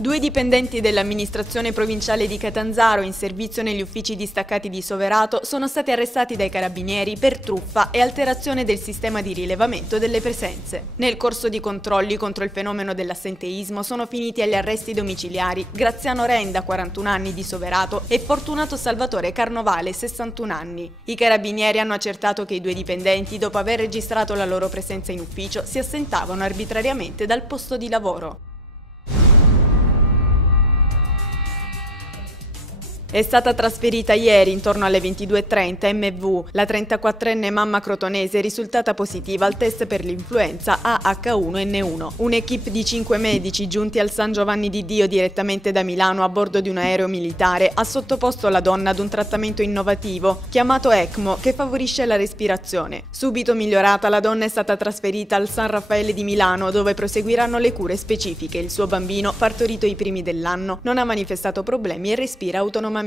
Due dipendenti dell'amministrazione provinciale di Catanzaro in servizio negli uffici distaccati di Soverato sono stati arrestati dai carabinieri per truffa e alterazione del sistema di rilevamento delle presenze. Nel corso di controlli contro il fenomeno dell'assenteismo sono finiti agli arresti domiciliari Graziano Renda, 41 anni, di Soverato, e Fortunato Salvatore Carnovale, 61 anni. I carabinieri hanno accertato che i due dipendenti, dopo aver registrato la loro presenza in ufficio, si assentavano arbitrariamente dal posto di lavoro. È stata trasferita ieri, intorno alle 22:30, MV, la 34enne mamma crotonese risultata positiva al test per l'influenza AH1N1. Un'equipe di 5 medici giunti al San Giovanni di Dio direttamente da Milano a bordo di un aereo militare ha sottoposto la donna ad un trattamento innovativo, chiamato ECMO, che favorisce la respirazione. Subito migliorata, la donna è stata trasferita al San Raffaele di Milano, dove proseguiranno le cure specifiche. Il suo bambino, partorito i primi dell'anno, non ha manifestato problemi e respira autonomamente.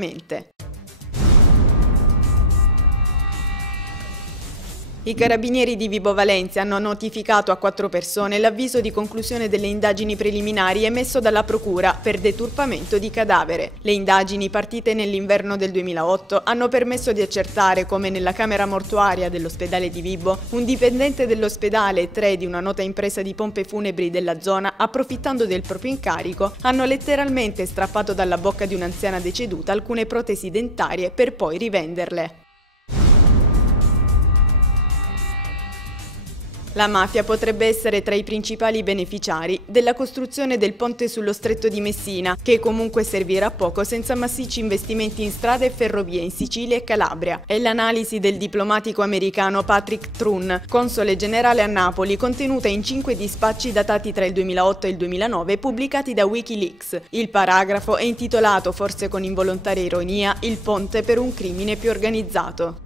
I carabinieri di Vibo Valentia hanno notificato a 4 persone l'avviso di conclusione delle indagini preliminari emesso dalla Procura per deturpamento di cadavere. Le indagini, partite nell'inverno del 2008, hanno permesso di accertare come nella camera mortuaria dell'ospedale di Vibo un dipendente dell'ospedale e 3 di una nota impresa di pompe funebri della zona, approfittando del proprio incarico, hanno letteralmente strappato dalla bocca di un'anziana deceduta alcune protesi dentarie per poi rivenderle. La mafia potrebbe essere tra i principali beneficiari della costruzione del ponte sullo Stretto di Messina, che comunque servirà poco senza massicci investimenti in strade e ferrovie in Sicilia e Calabria. È l'analisi del diplomatico americano Patrick Trun, console generale a Napoli, contenuta in 5 dispacci datati tra il 2008 e il 2009 pubblicati da Wikileaks. Il paragrafo è intitolato, forse con involontaria ironia, "Il ponte per un crimine più organizzato".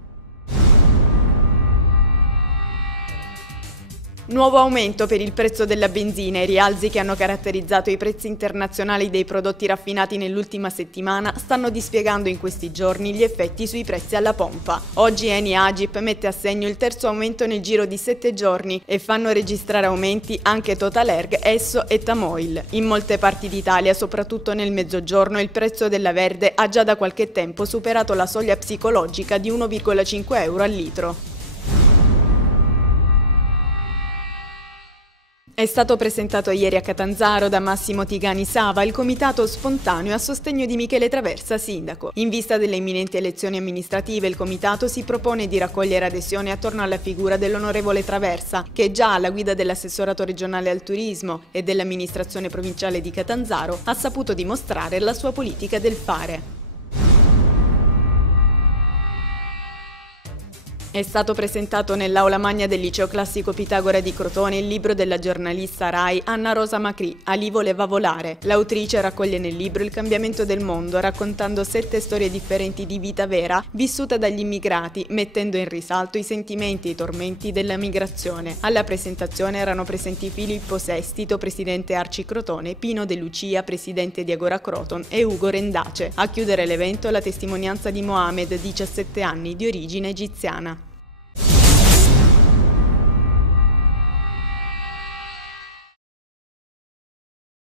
Nuovo aumento per il prezzo della benzina. I rialzi che hanno caratterizzato i prezzi internazionali dei prodotti raffinati nell'ultima settimana stanno dispiegando in questi giorni gli effetti sui prezzi alla pompa. Oggi Eni Agip mette a segno il terzo aumento nel giro di 7 giorni e fanno registrare aumenti anche Totalerg, Esso e Tamoil. In molte parti d'Italia, soprattutto nel mezzogiorno, il prezzo della verde ha già da qualche tempo superato la soglia psicologica di 1,5 euro al litro. È stato presentato ieri a Catanzaro da Massimo Tigani Sava il comitato spontaneo a sostegno di Michele Traversa, sindaco. In vista delle imminenti elezioni amministrative, il comitato si propone di raccogliere adesioni attorno alla figura dell'onorevole Traversa, che già alla guida dell'assessorato regionale al turismo e dell'amministrazione provinciale di Catanzaro ha saputo dimostrare la sua politica del fare. È stato presentato nell'aula magna del Liceo Classico Pitagora di Crotone il libro della giornalista Rai Anna Rosa Macri, Ali voleva volare. L'autrice raccoglie nel libro il cambiamento del mondo, raccontando 7 storie differenti di vita vera vissuta dagli immigrati, mettendo in risalto i sentimenti e i tormenti della migrazione. Alla presentazione erano presenti Filippo Sestito, presidente Arci Crotone, Pino De Lucia, presidente di Agora Croton, e Ugo Rendace. A chiudere l'evento la testimonianza di Mohamed, 17 anni, di origine egiziana.